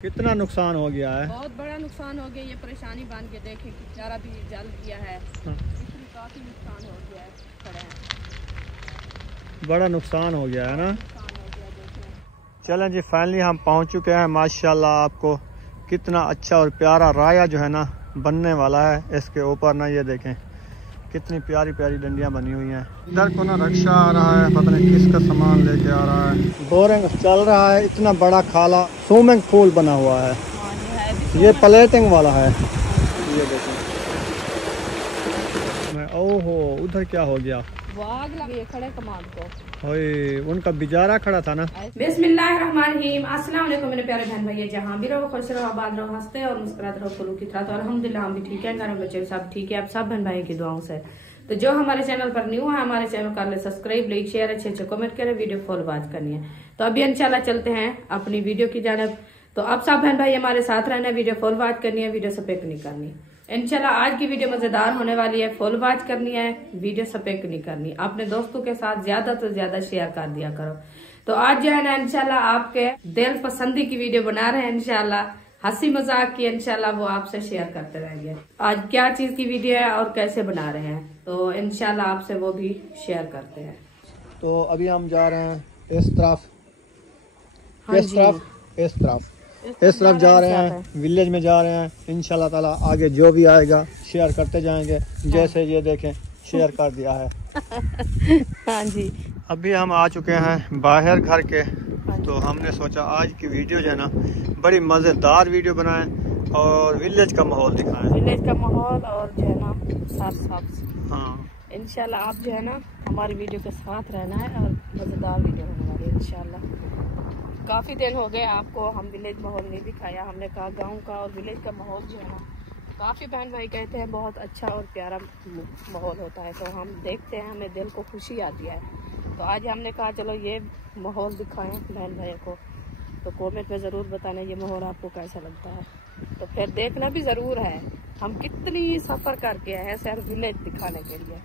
कितना नुकसान हो गया है? बहुत बड़ा नुकसान हो गया। ये परेशानी बन के देखें कि चारा भी जल गया है। इसलिए काफी नुकसान हो गया है। खड़े हैं, बड़ा नुकसान हो गया है ना। नुकसान हो गया देखें। चलें जी, फाइनली हम पहुंच चुके हैं। माशाल्लाह आपको कितना अच्छा और प्यारा राया जो है ना बनने वाला है। इसके ऊपर ना ये देखें कितनी प्यारी प्यारी डंडियां बनी हुई हैं। इधर को ना रक्षा आ रहा है, पता नहीं किसका सामान लेके आ रहा है। बोरिंग चल रहा है, इतना बड़ा खाला स्विमिंग पूल बना हुआ है। ये प्लेटिंग वाला है। ये देखें, ओहो उधर क्या हो गया? आग लगी खड़े कमाल को। उनका बिजारा खड़ा था ना। बिस्मिल्लाहिर्रहमानिर्रहीम। अस्सलाम वालेकुम मेरे प्यारे बहन भैया, जहाँ भी रहो खुश रहो, आबाद रहो, हंसते और मुस्कुराते रहो फूलों की तरह। तो अल्हम्दुलिल्लाह हम भी ठीक है, घर में बच्चे सब ठीक है। आप सब बहन भाई की दुआओं से। तो जो हमारे चैनल पर न्यू है, हमारे चैनल कर ले सब्सक्राइब, लाइक शेयर, अच्छे अच्छे कमेंट करें, वीडियो फॉलो वॉच करनी है। तो अभी इंशाल्लाह चलते हैं अपनी वीडियो की जानब। तो आप सब बहन भाई हमारे साथ रहना, वीडियो फॉलो वॉच करनी है, वीडियो स्किप नहीं करनी। इंशाल्लाह आज की वीडियो मजेदार होने वाली है। फुल वॉच करनी है, वीडियो स्किप नहीं करनी। अपने दोस्तों के साथ ज्यादा से ज्यादा शेयर कर दिया करो। तो आज जो है ना इंशाल्लाह आपके दिल पसंदी की वीडियो बना रहे हैं। इंशाल्लाह हंसी मजाक की इंशाल्लाह वो आपसे शेयर करते रहेंगे। आज क्या चीज की वीडियो है और कैसे बना रहे हैं, तो इंशाल्लाह आपसे वो भी शेयर करते हैं। तो अभी हम जा रहे हैं इस तरफ, इस तरफ जा रहे हैं, विलेज में जा रहे हैं। इंशाल्लाह ताला आगे जो भी आएगा शेयर करते जाएंगे। जैसे ये देखें शेयर कर दिया है। हाँ जी, अभी हम आ चुके हैं बाहर घर के। तो हमने सोचा आज की वीडियो जो है ना बड़ी मज़ेदार वीडियो बनाएं और विलेज का माहौल दिखाएं। विलेज का माहौल और जो है ना साफ। हाँ इंशाल्लाह आप जो है ना हमारी वीडियो के साथ रहना है और मज़ेदार वीडियो होने वाली है इंशाल्लाह। काफ़ी दिन हो गए आपको हम विलेज माहौल नहीं दिखाया। हमने कहा गांव का और विलेज का माहौल जो है ना, काफ़ी बहन भाई कहते हैं बहुत अच्छा और प्यारा माहौल होता है। तो हम देखते हैं, हमें दिल को खुशी आती है। तो आज हमने कहा चलो ये माहौल दिखाएं बहन भाई को। तो कमेंट में ज़रूर बताना ये माहौल आपको कैसा लगता है। तो फिर देखना भी ज़रूर है हम कितनी सफ़र करके आए हैं सिर्फ विलेज दिखाने के लिए।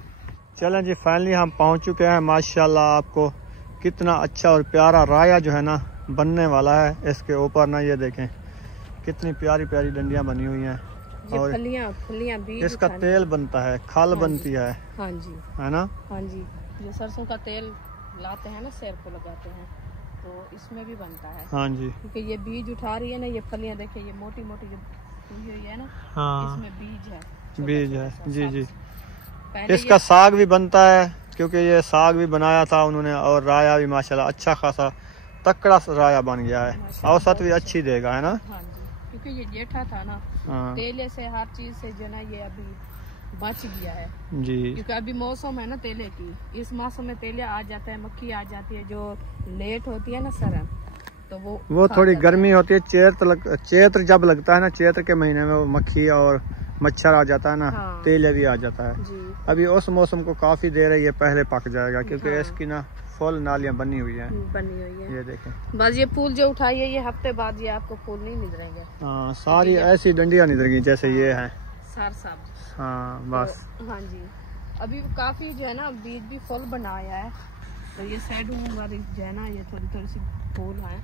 चलें जी, फाइनली हम पहुंच चुके हैं। माशाल्लाह आपको कितना अच्छा और प्यारा राया जो है ना बनने वाला है। इसके ऊपर ना ये देखें कितनी प्यारी प्यारी डंडियां बनी हुई हैं और फलियां भी इसका तेल बनता है, खल बनती है। हाँ जी, है ना। हाँ जी, जो सरसों का तेल लाते हैं ना सिर को लगाते हैं, तो इसमें भी बनता है। हाँ जी, क्योंकि ये बीज उठा रही है ना, ये फलियां देखिए, ये मोटी मोटी जो हुई हुई है ना, हाँ इसमें बीज है, बीज है। जी जी, पहले इसका साग भी बनता है क्योंकि ये साग भी बनाया था उन्होंने। और राया भी माशाल्लाह अच्छा खासा तकड़ा राया बन गया है, औसत भी अच्छी देगा, है ना। हाँ जी, क्योंकि ये जेठा था ना, हाँ तेले से हर चीज से जो ना ये अभी बच गया है जी। क्योंकि अभी मौसम है ना तेले की। इस मौसम में तेले आ जाते हैं, मक्खी आ जाती है जो लेट होती है ना सरन, तो वो थोड़ी गर्मी होती है। चैत्र जब लगता है ना, चैत्र के महीने में वो मक्खी और मच्छर आ जाता है ना। हाँ। तेले भी आ जाता है जी। अभी उस मौसम को काफी देर है, ये पहले पक जाएगा क्योंकि हाँ। इसकी ना फूल नालियां बनी हुई हैं। ये देखें, बस ये फूल जो उठाई है, ये हफ्ते बाद ये आपको फूल नहीं निकलेंगे। हाँ सारी ऐसी डंडियां निकलेंगी जैसे ये है। सार साब। हाँ बस। तो, हाँ जी, अभी काफी जो है ना बीज भी फूल बनाया है। तो ये सैडू वाली जो है ना, ये थोड़ी थोड़ी सी फूल है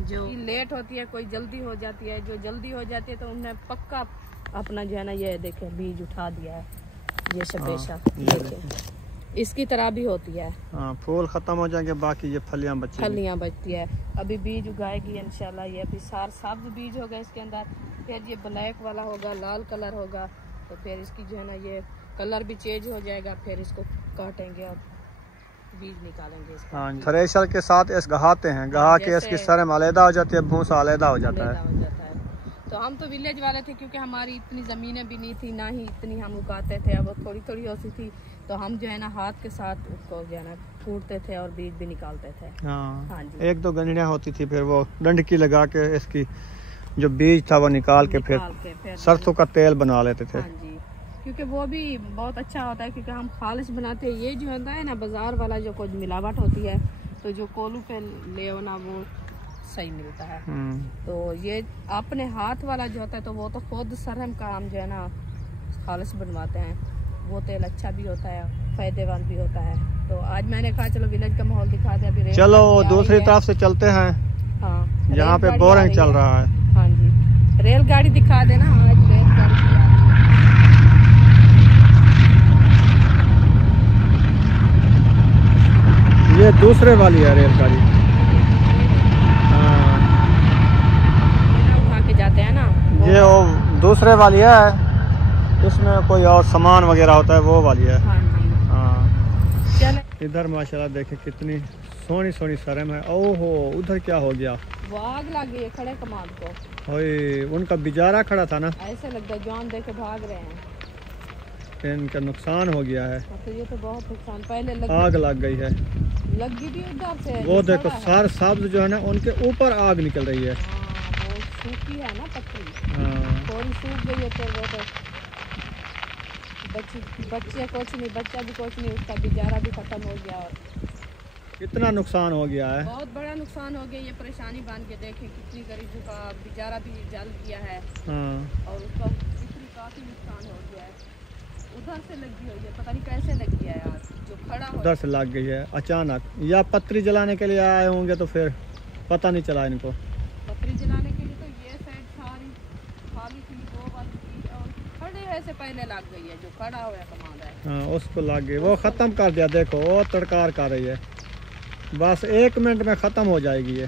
जो लेट होती है, कोई जल्दी हो जाती है। जो जल्दी हो जाती है तो उनने पक्का अपना जो है ना ये देखे बीज उठा दिया है। ये शपेशा देखें, इसकी तरह भी होती है। हाँ, फूल खत्म हो जाएंगे, बाकी ये फलियां बचती है। अभी बीज उगाएगी इंशाल्लाह। ये अभी सार सब्ज बीज होगा इसके अंदर, फिर ये ब्लैक वाला होगा, लाल कलर होगा। तो फिर इसकी जो है ना ये कलर भी चेंज हो जाएगा। फिर इसको काटेंगे और बीज निकालेंगे इसका। हाँ, थ्रेशर के साथ इस गहाते हैं, गहा के इसकी सरम अलग हो जाती है, भूसा अलग हो जाता है। तो हम तो विलेज वाले थे क्योंकि हमारी इतनी ज़मीनें भी नहीं थी, ना ही इतनी हम उगाते थे। अब थोड़ी थोड़ी होती थी तो हम जो है ना हाथ के साथ उसको जो है ना कूटते थे और बीज भी निकालते थे। हाँ, हाँ जी, एक दो गंजड़ियाँ होती थी, फिर वो डंडकी लगा के इसकी जो बीज था वो निकाल के फिर सरसों का तेल बना लेते थे। हाँ जी, क्योंकि वो भी बहुत अच्छा होता है क्योंकि हम खालिश बनाते हैं। ये जो होता है ना बाजार वाला जो कुछ मिलावट होती है, तो जो कोलू पे ले ना वो सही मिलता है। तो ये अपने हाथ वाला जो होता है तो वो तो खुद सरहम का हम जो है ना खालिश बनवाते हैं। वो तेल अच्छा भी होता है, फायदेमंद भी होता है। तो आज मैंने कहा चलो विलेज का माहौल दिखा दे। अभी चलो दूसरी तरफ से चलते हैं। हाँ, यहाँ पे बोरिंग चल रहा है। हाँ जी, रेलगाड़ी दिखा देना। आज रेलगाड़ी ये दूसरे वाली है रेलगाड़ी। हाँ, उठा के जाते हैं ना, ये वो दूसरे वाली है, इसमें कोई और सामान वगैरह होता है, वो वाली है। हाँ जी। हाँ, चले इधर माशाल्लाह देखे कितनी सोनी सोनी शर्म है। ओहो, उधर क्या हो गया? वो आग लग गई है खड़े कमाल को। ओए, उनका बिजारा खड़ा था ना, ऐसे लगता है जान दे के भाग रहे हैं। इनका नुकसान हो गया है। तो ये तो बहुत नुकसान, पहले आग लग गई है। लगी भी उधर से। वो देखो सार सब्ज जो है ना, उनके ऊपर आग निकल रही है। हाँ, वो सूखी है ना पत्ती, हाँ, थोड़ी सूख गई है तो वो तो बच्चे कुछ नहीं, बच्चा भी कुछ नहीं, उसका बेचारा भी खत्म हो गया। और कितना नुकसान हो गया है। बहुत बड़ा नुकसान हो गया। ये परेशानी बन के देखे कितनी गरीबों का बेचारा भी जल गया है। हाँ, और उसका कितनी काफी नुकसान हो गया है। उधर से लगी हुई है, पता नहीं कैसे लग गया यार, जो खड़ा हो। उधर से लग गई है अचानक, या पत्री जलाने के लिए आए होंगे तो फिर पता नहीं चला इनको। पत्री जलाने के लिए तो ये साइड सारी खाली थी, वो वाली थी, और खड़े हुए से पहले लग गई है, जो खड़ा हुआ कमाल है। हाँ, उसको लग गई, वो ख़त्म कर दिया। देखो वो तड़कार कर रही है, बस 1 मिनट में ख़त्म हो जाएगी ये।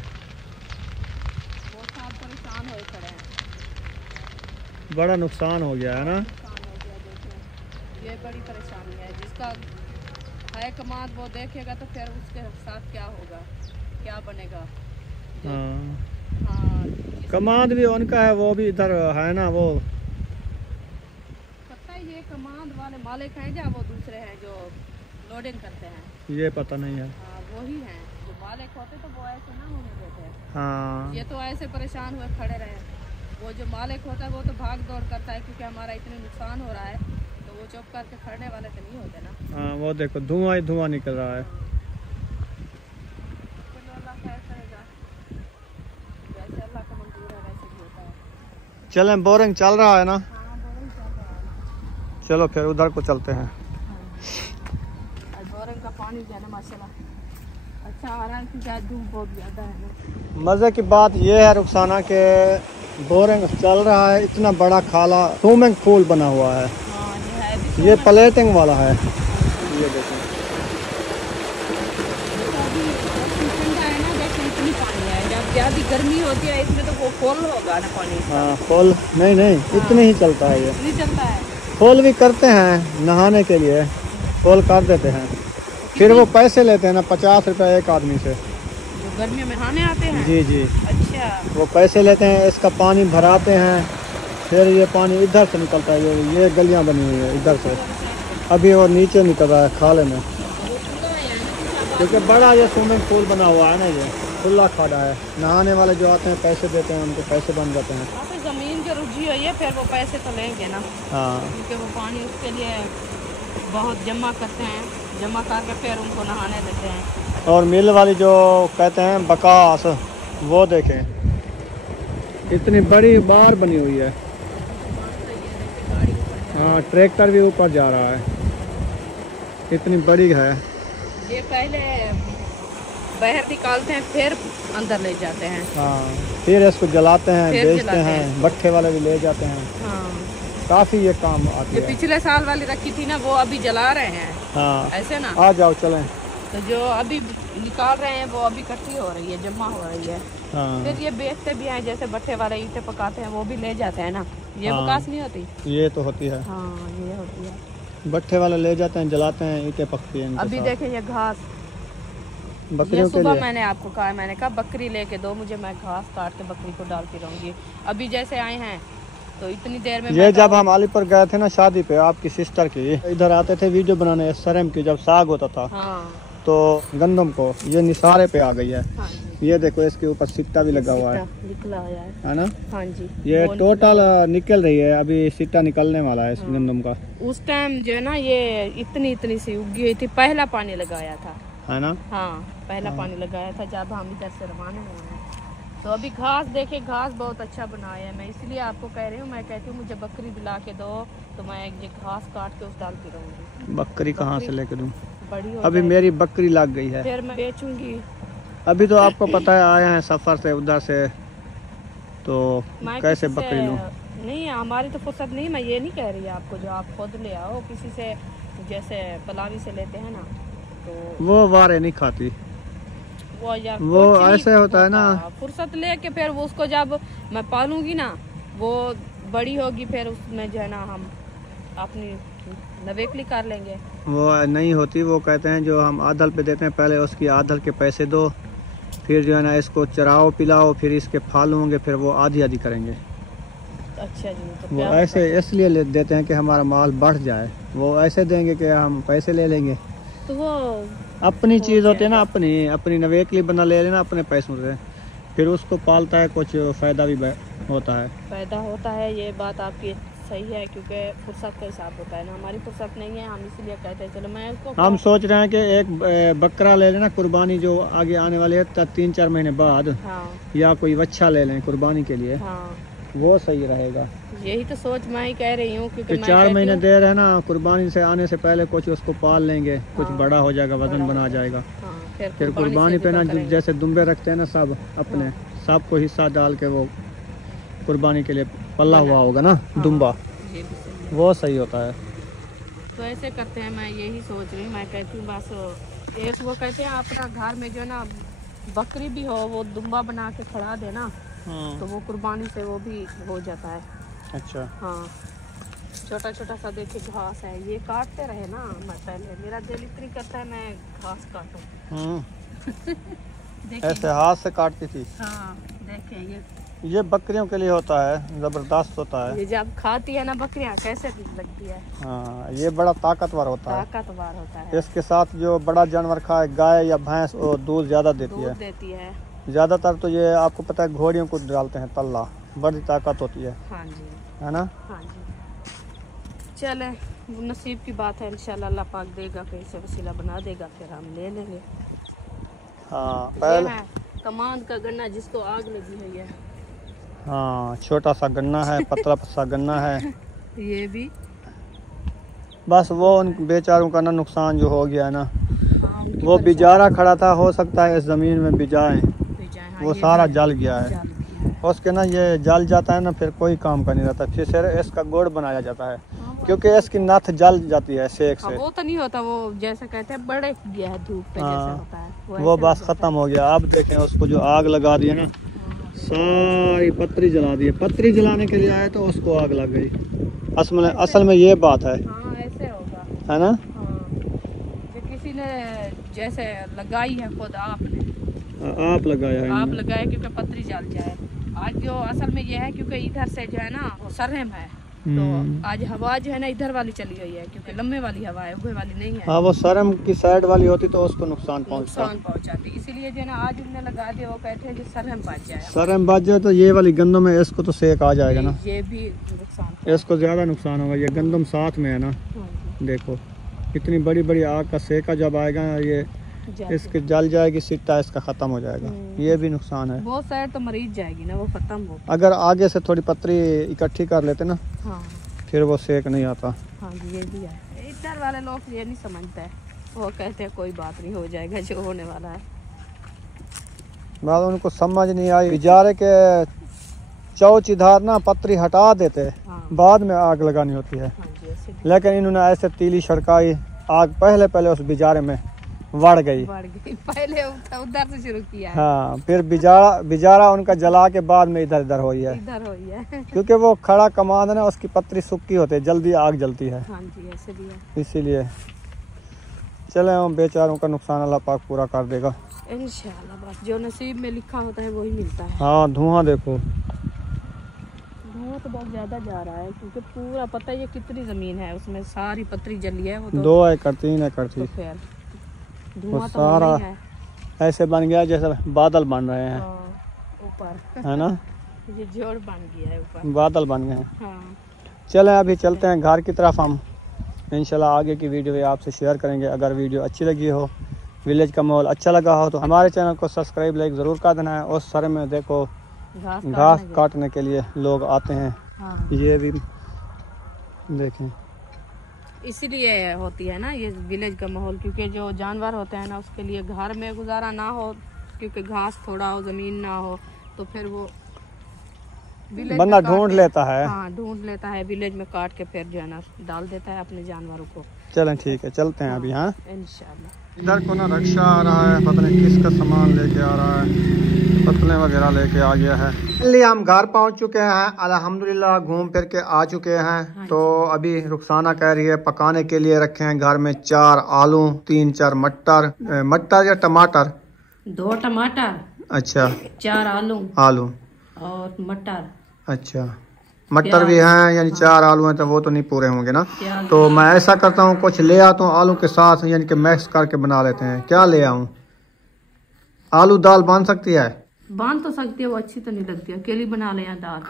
वो सब परेशान हुए खड़े हैं। बड़ा नुकसान हो गया है ना। नुकसान हो गया, देखें ये बड़ी परेशानी है। जिसका है कमाद वो देखेगा तो फिर उसके साथ क्या होगा, क्या बनेगा। हाँ, हाँ, कमाद भी उनका है, वो भी इधर है ना। वो पता है ये कमांड वाले मालिक हैं या वो दूसरे हैं जो लोडिंग करते हैं? ये पता नहीं है। हाँ, वही हैं जो मालिक होते तो वो ऐसे ना होने देते। हाँ, ये तो ऐसे परेशान हुए खड़े रहे। वो जो मालिक होता है वो तो भाग दौड़ करता है, क्योंकि हमारा इतना नुकसान हो रहा है, तो वो चुप करके खड़ने वाले तो नहीं होते ना। हाँ, वो देखो धुआं ही धुआं निकल रहा है। चलो अल्लाह खैर करेगा, जैसे अल्लाह का मंजूर है वैसे भी होता है। चलें, बोरिंग चल रहा है ना। हाँ, बोरिंग चल रहा है। चलो फिर उधर को चलते हैं। बोरिंग का पानी जो है ना माशाल्लाह अच्छा आ रहा है, क्योंकि आज धूप बहुत ज़्यादा है ना। मज़े की बात यह है रुखसाना के बोरिंग चल रहा है, इतना बड़ा खाला स्विमिंग पूल बना हुआ है। हाँ, ये है ये प्लेटिंग वाला है। ये देखो, ठंडा है ना, जैसे इतनी पानी है। जब ज़्यादा गर्मी होती है इसमें तो वो फुल होगा ना पानी। हाँ, फुल नहीं इतने ही चलता है ये। नहीं चलता है। फुल भी करते हैं नहाने के लिए, फुल कर देते हैं, फिर वो पैसे लेते हैं ना, 50 रुपये एक आदमी से। जो गर्मियों में नहाने आते हैं? जी जी, अच्छा। वो पैसे लेते हैं, इसका पानी भराते हैं, फिर ये पानी इधर से निकलता है। ये गलियां बनी हुई है इधर से, अभी वो नीचे निकल रहा है खाले में, क्योंकि बड़ा ये स्विमिंग पूल बना हुआ है ना, ये खुला खाड़ा है। नहाने वाले जो आते हैं पैसे देते हैं, उनको पैसे बन जाते हैं। हाँ, तो ज़मीन जो रुझी हुई है फिर वो पैसे तो लेंगे ना। हाँ, क्योंकि वो पानी उसके लिए बहुत जमा करते हैं, जमा करके फिर उनको नहाने देते हैं। और मिल वाली जो कहते हैं बकास, वो देखें इतनी बड़ी बार बनी हुई है। हाँ, ट्रैक्टर भी ऊपर जा रहा है, इतनी बड़ी है। ये पहले बाहर निकालते हैं फिर अंदर ले जाते हैं। हाँ, फिर इसको जलाते हैं, फिर बेचते जलाते हैं, भट्ठे वाले भी ले जाते हैं। हाँ, काफ़ी ये काम आती जो है। पिछले साल वाली रखी थी ना वो अभी जला रहे हैं। हाँ, ऐसे ना, आ जाओ चलें। तो जो अभी निकाल रहे हैं वो अभी इकट्ठी हो रही है, जमा हो रही है। हाँ, फिर ये बेचते भी हैं, जैसे भट्ठे वाले ईंटें पकाते हैं वो भी ले जाते हैं ना। ये हाँ। बकास नहीं होती? ये तो होती है, हाँ, ये होती है। भट्ठे वाले ले जाते हैं, जलाते हैं, ईंटें पकती हैं इनके अभी साथ। देखें ये घास, ये बकरियों के सुबह लिए। मैंने आपको कहा, मैंने कहा बकरी लेके दो मुझे, मैं घास काट के बकरी को डालती रहूंगी। अभी जैसे आए हैं तो इतनी देर में ये जब हम अलीपुर गए थे ना शादी पे आपकी सिस्टर की, इधर आते थे वीडियो बनाने सरम की, जब साग होता था हाँ, तो गंदम को ये निसारे पे आ गई है। हाँ जी, ये देखो इसके ऊपर सिट्टा भी लगा हुआ है निकला हुआ है ना। हाँ जी, ये वो टोटल निकल रही है, अभी सिट्टा निकलने वाला है इस गंदम का। उस टाइम जो है ना ये इतनी इतनी सी उगी हुई थी, पहला पानी लगाया था। है ना। हाँ, पहला पानी लगाया था जब हम इधर से रवाना हुए हैं। तो अभी घास देखे, घास बहुत अच्छा बनाया है। मैं इसलिए आपको कह रही हूँ, मैं कहती हूँ मुझे बकरी दिला के दो तो मैं एक घास काट के उस डालती रहूँगी। बकरी कहाँ से लेके दूँ, बड़ी हो अभी जाएगी, मेरी बकरी लग गई है। फिर मैं बेचूंगी अभी तो आपको पता है आए हैं सफ़र से उधर से, तो कैसे बकरी लूँ? नहीं हमारी तो फुर्सत नहीं, मैं ये नहीं कह रही आपको, जो आप खुद ले आओ किसी से, जैसे पलावी से लेते हैं ना, तो वो वारे नहीं खाती। वो यार वो ऐसे होता है ना, फुर्सत लेके फिर वो उसको जब मैं पालूंगी ना, वो बड़ी होगी, फिर उसमें जो है ना हम अपनी नवेकली कर लेंगे। वो नहीं होती। वो कहते हैं जो हम आदल पे देते हैं, पहले उसकी आदल के पैसे दो, फिर जो है ना इसको चराओ पिलाओ, फिर इसके फाल होंगे, फिर वो आधी आधी करेंगे। अच्छा जी, तो वो ऐसे इसलिए देते हैं कि हमारा माल बढ़ जाए। वो ऐसे देंगे कि हम पैसे ले लेंगे, तो वो अपनी चीज़ होती है ना, अपनी नवेकली बना ले लेना अपने पैसों से, फिर उसको पालता है, कुछ फ़ायदा भी होता है। पैदा होता है, ये बात आपकी सही है, क्योंकि फुर्सत का हिसाब होता है ना, हमारी फुर्सत नहीं है, हम इसीलिए कहते हैं चलो मैं इसको हम सोच रहे हैं कि एक बकरा ले लेना कुर्बानी, जो आगे आने वाली है 3-4 महीने बाद, हाँ या कोई बच्चा ले लें कुर्बानी के लिए, हाँ, वो सही रहेगा। यही तो सोच मैं ही कह रही हूँ, क्योंकि मैं 4 महीने देर है ना, कुर्बानी से आने से पहले कुछ उसको पाल लेंगे, कुछ हाँ, बड़ा हो जाएगा, वजन बना जाएगा, हाँ, फिर कुर्बानी पे ना जैसे दुम्बे रखते हैं ना सब अपने, सबको हिस्सा डाल के वो कुर्बानी के लिए पल्ला हुआ होगा ना दुम्बा, वो सही होता है। तो ऐसे करते हैं, मैं यही सोच रही हूँ, मैं कहती हूँ बस एक वो कहते हैं अपना घर में जो है ना बकरी भी हो, वो दुम्बा बना के खड़ा देना, तो वो कुर्बानी से वो भी हो जाता है। अच्छा हाँ, छोटा छोटा सा देखिए घास है, ये काटते रहे ना, मैं पहले मेरा दिल इतनी करता है मैं घास काटूं। ऐसे हाथ से काटती थी। हाँ देखिए ये बकरियों के लिए होता है, जबरदस्त होता है। ये जब खाती है ना बकरियां कैसे लगती है। हाँ, ये बड़ा ताकतवर होता है। ताकतवर होता है। इसके साथ जो बड़ा जानवर खाए, गाय या भैंस, वो दूध ज्यादा देती है। देती है ज्यादातर तो ये आपको पता है घोड़ियों को डालते हैं तल्ला, बड़ी ताकत होती है। हाँ जी, है ना। हाँ जी, चले नसीब की बात है, इंशाल्लाह अल्लाह पाक देगा, कहीं से वसीला बना देगा, फिर हम ले लेंगे। हाँ पहले कमांड का गन्ना जिसको आग लगी है ये। हाँ, छोटा सा गन्ना है, पतला सा गन्ना है। ये भी बस वो उन बेचारों का ना नुकसान जो हो गया है ना, हाँ, वो बिजारा खड़ा था, हो सकता है इस ज़मीन में बिजाएं, हाँ, वो सारा जल गया है। उसके ना ये जल जाता है ना, फिर कोई काम का नहीं रहता, फिर इसका गुड़ बनाया जाता है, क्योंकि इसकी नथ जल जाती है सेक से। वो तो नहीं होता, वो जैसे कहते हैं बड़े गया है धूप पे, जैसा होता है वो बस खत्म हो गया। अब देखें उसको जो आग लगा दी है ना, सारी पत्ती जला दी है। पत्ती जलाने के लिए आए तो उसको आग लग गई। असल में ये बात है। हाँ, ऐसे होगा, है ना। जो किसी ने जैसे लगाई है, खुद आपने आप लगाया है, आप लगाया क्योंकि पत्ती जल जाए। आज जो असल में ये है क्योंकि इधर से जो है ना वो सरहम है, तो आज हवा जो है ना इधर वाली चली गई है, क्योंकि लम्बे वाली हवा है, ऊपर वाली नहीं है। हाँ, वो सरहम की साइड वाली होती तो उसको नुकसान पहुंचाती, इसीलिए जो है ना आज उन्होंने लगा दिया। वो कहते हैं जो सरहम बच जाए, सरहम बच जाए तो ये वाली गंदम में इसको तो सेक आ जाएगा ना, ये भी नुकसान, इसको ज्यादा नुकसान होगा। ये गंदम साथ में है ना, देखो इतनी बड़ी बड़ी आग का सेका जब आएगा ये इसके जल जाएगी, सिट्टा इसका खत्म हो जाएगा। ये भी नुकसान है। बहुत सारे तो मरीज जाएगी ना, वो खत्म हो। अगर आगे से थोड़ी पत्ती इकट्ठी कर लेते ना, हाँ, फिर वो सेक नहीं आता। हाँ ये भी है। इधर वाले लोग ये नहीं समझते हैं, वो कहते हैं कोई बात नहीं, हो जाएगा जो होने वाला है। बात उनको समझ नहीं आई। बेचारे के चौचिधार ना पत्ती हटा देते, बाद में आग लगानी होती है। लेकिन इन्होंने ऐसे तीली छड़काई, आग पहले उस बेचारे में बढ़ गई। पहले उधर से शुरू किया है। हाँ, फिर बिजारा उनका जला के बाद में इधर हुई है, क्योंकि वो खड़ा कमांड है ना, उसकी पत्ती सूखी होती है, जल्दी आग जलती है। हाँ जी, ऐसे भी है। इसीलिए चले हम बेचारों का नुकसान अल्लाह पाक पूरा कर देगा इंशाल्लाह। बस जो नसीब में लिखा होता है वही मिलता है। हाँ, धुआं देखो, धुआं तो बहुत ज्यादा जा रहा है, क्योंकि पूरा पता है ये कितनी जमीन है, उसमें सारी पत्ती जली है। वो तो 2 एकड़ 3 एकड़ थी। धुआं तो सारा ऐसे बन गया जैसे बादल बन रहे हैं ऊपर, है ना। ये जोड़ बन गया है ऊपर, बादल बन गए हैं। हाँ। चलें अभी चलते हैं घर की तरफ। हम इंशाल्लाह आगे की वीडियो भी आपसे शेयर करेंगे। अगर वीडियो अच्छी लगी हो, विलेज का माहौल अच्छा लगा हो, तो हमारे चैनल को सब्सक्राइब लाइक ज़रूर कर देना है। और सर में देखो घास काटने के लिए लोग आते हैं। हाँ। ये भी देखें, इसीलिए होती है ना ये विलेज का माहौल, क्योंकि जो जानवर होते हैं ना उसके लिए घर में गुजारा ना हो क्योंकि घास थोड़ा हो, जमीन ना हो तो फिर वो बंदा ढूंढ लेता है। हाँ ढूंढ लेता है, विलेज में काट के फिर जो है ना डाल देता है अपने जानवरों को। चलें ठीक है, चलते हैं अभी। हाँ इंशाल्लाह। इधर को ना रक्षा आ रहा है, पता नहीं किसका सामान लेके आ रहा है, पतले वगैरह लेके आ गया है। इसलिए हम घर पहुंच चुके हैं अल्हम्दुलिल्लाह, घूम फिर के आ चुके हैं। तो अभी रुखसाना कह रही है पकाने के लिए रखे हैं घर में 4 आलू, 3-4 मटर या टमाटर, 2 टमाटर, अच्छा 4 आलू और मटर, अच्छा मटर भी हैं, यानी 4 आलू हैं, तो वो तो नहीं पूरे होंगे ना। तो मैं ऐसा करता हूँ कुछ ले आता हूँ आलू के साथ, यानी कि मिक्स करके बना लेते हैं। क्या ले आऊँ? आलू दाल बन सकती है? बन तो सकती है, वो अच्छी तो नहीं लगती, अकेली बना ले दाल।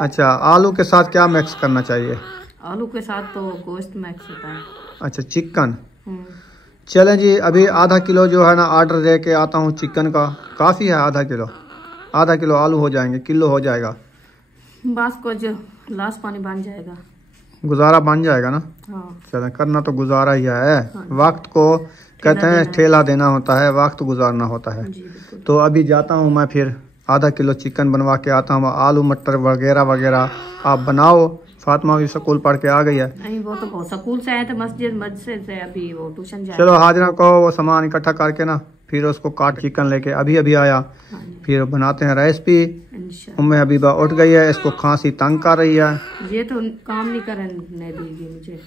अच्छा, आलू के साथ क्या मिक्स करना चाहिए? आलू के साथ तो गोश्त मिक्स होता है। अच्छा चिकन। चलें जी, अभी आधा किलो जो है ना ऑर्डर दे के आता हूँ चिकन का। काफ़ी है आधा किलो आलू हो जाएंगे, किलो हो जाएगा बस कुछ लास्ट पानी बन जाएगा, गुजारा बन जाएगा ना। हाँ। चलें, करना तो गुजारा ही है। हाँ। वक्त को कहते हैं ठेला देना होता है, वक्त गुजारना होता है। तो अभी जाता हूँ मैं, फिर आधा किलो चिकन बनवा के आता हूँ। आलू मटर वगैरह वगैरह आप बनाओ। फातिमा भी स्कूल पढ़ के आ गई है। नहीं वो तो स्कूल से आए थे, मस्जिद से अभी वो ट्यूशन जाए। चलो हाजरा को वो सामान इकट्ठा करके ना, फिर उसको काट चिकन लेके अभी आया। फिर बनाते हैं रेसिपी। उम्मे हबीबा उठ गई है, इसको खांसी तंग कर रही है। ये तो काम नहीं करने देगी मुझे,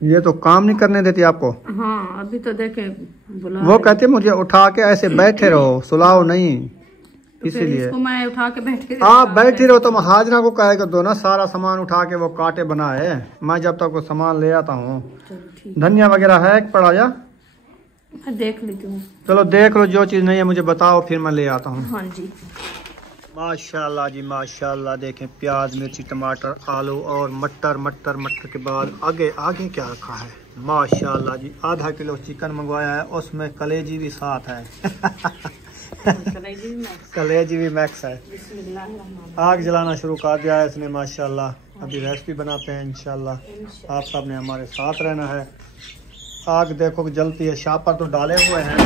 ये तो काम नहीं करने देती आपको। हाँ अभी तो देखे वो कहती है मुझे उठा के ऐसे बैठे रहो, सुलाओ नहीं, इसीलिए मैं उठा के बैठे। आप बैठी रहो तो मैं हाजरा को कहेगा दो ना सारा सामान उठा के वो काटे बनाए, मैं जब तक वो सामान ले आता हूँ। धनिया वगैरह है पड़ा जा, देख लेती हूँ। चलो देख लो, जो चीज नहीं है मुझे बताओ, फिर मैं ले आता हूँ। हाँ जी माशाल्लाह जी माशाल्लाह, देखें प्याज मिर्ची टमाटर आलू और मटर के बाद आगे क्या रखा है। माशाल्लाह जी, आधा किलो चिकन मंगवाया है, उसमें कलेजी भी साथ है। कलेजी भी मैक्स है। आग जलाना शुरू कर दिया है इसने माशाल्लाह। अभी रेसिपी बनाते हैं इंशाल्लाह। आप सब ने हमारे साथ रहना है। आग देखो जलती है, शापर तो डाले हुए हैं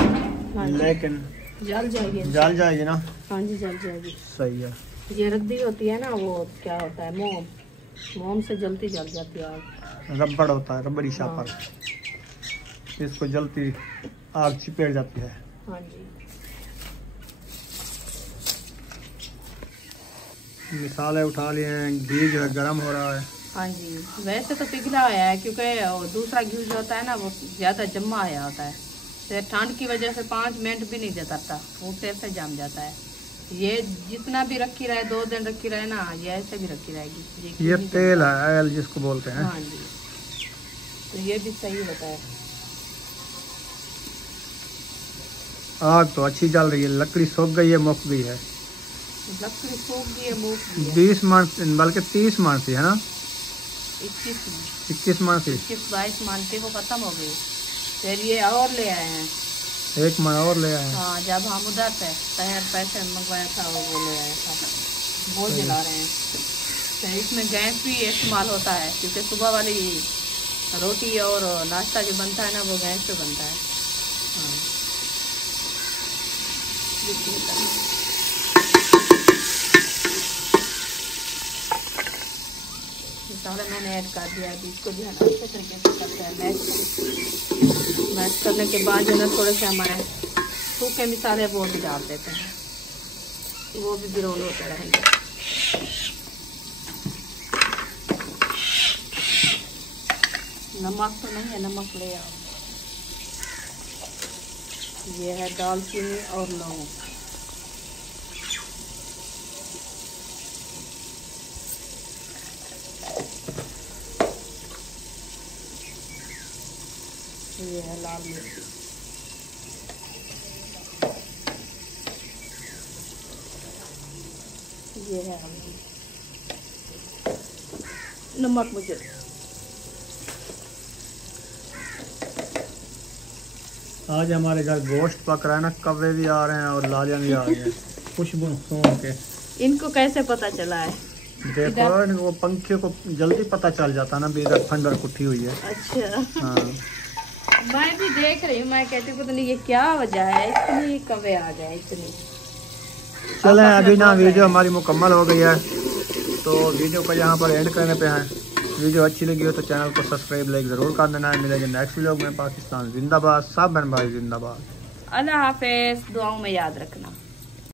लेकिन जल जाएगी ना। हाँ जी जल जाएगी। सही है। ये रद्दी होती है ना, वो क्या होता है मोम से जलती जल जाती है आग। रबड़ होता है, रबड़ी शापर। इसको जलती आग चिपेट जाती है। हाँ जी मिसाले उठा लिए हैं, घी जो है गर्म हो रहा है। हाँ जी, वैसे तो पिघला आया है क्योंकि दूसरा घी जो होता है ना वो ज़्यादा जमा आया होता है, तो ठंड की वजह से 5 मिनट भी नहीं जताता, वो फिर से जम जाता है। ये जितना भी रखी रहे, 2 दिन रखी रहे ना, ये ऐसे भी रखी रहेगी। ये तेल है, ऑयल जिसको बोलते हैं। हाँ जी, तो ये भी सही होता है। आग तो अच्छी जल रही है, लकड़ी सूख गई है, मुक गई है। लकड़ी सूख गई है, मुक गई है। 20 मन बल्कि 30 मन थी है ना, 21 मन थी, 22 मन थी, वो खत्म हो गई। फिर ये और ले आए हैं, 1 मन और ले आए हैं। हाँ जब हम उधर थे शहर पैसे मंगवाया था वो ले आया था, वो जला रहे हैं। तो इसमें गैस भी इस्तेमाल होता है क्योंकि सुबह वाली रोटी और नाश्ता जो बनता है ना वो गैस पे बनता है। हाँ मसाला मैंने ऐड कर दिया है। इसको जो है ना अच्छे तरीके से करते हैं मैश करने के बाद जो है ना थोड़े से हमारे सूखे मसाले वो भी डाल देते हैं, वो भी बिरोल होते रहेंगे। नमक तो नहीं है, नमक ले आओ। ये है दालचीनी और लौंग। ये है लाल मिर्ची। ये है हल्दी, नमक मुझे। आज हमारे घर गोश्त पक रहा है ना, कव्वे भी आ रहे हैं और लालियां भी आ रही हैं। खुशबू सूंघ के इनको कैसे पता चला है? देखो वो पंखे को जल्दी पता चल जाता ना भी इधर फंडर कुट्टी हुई है। अच्छा हाँ मैं भी देख रही हूँ, मैं कहती हूँ पता नहीं ये क्या वजह है, इतनी कवे आ गए इतनी। चले अभी ना वीडियो हमारी मुकम्मल हो गई है, तो वीडियो को यहाँ पर एंड करने पे हैं। वीडियो अच्छी लगी हो तो चैनल को सब्सक्राइब लाइक ज़रूर कर देना है। मिलेंगे नेक्स्ट व्लॉग में। पाकिस्तान जिंदाबाद, सब बहन भाई जिंदाबाद। अल्लाह हाफिज़, दुआओं में याद रखना।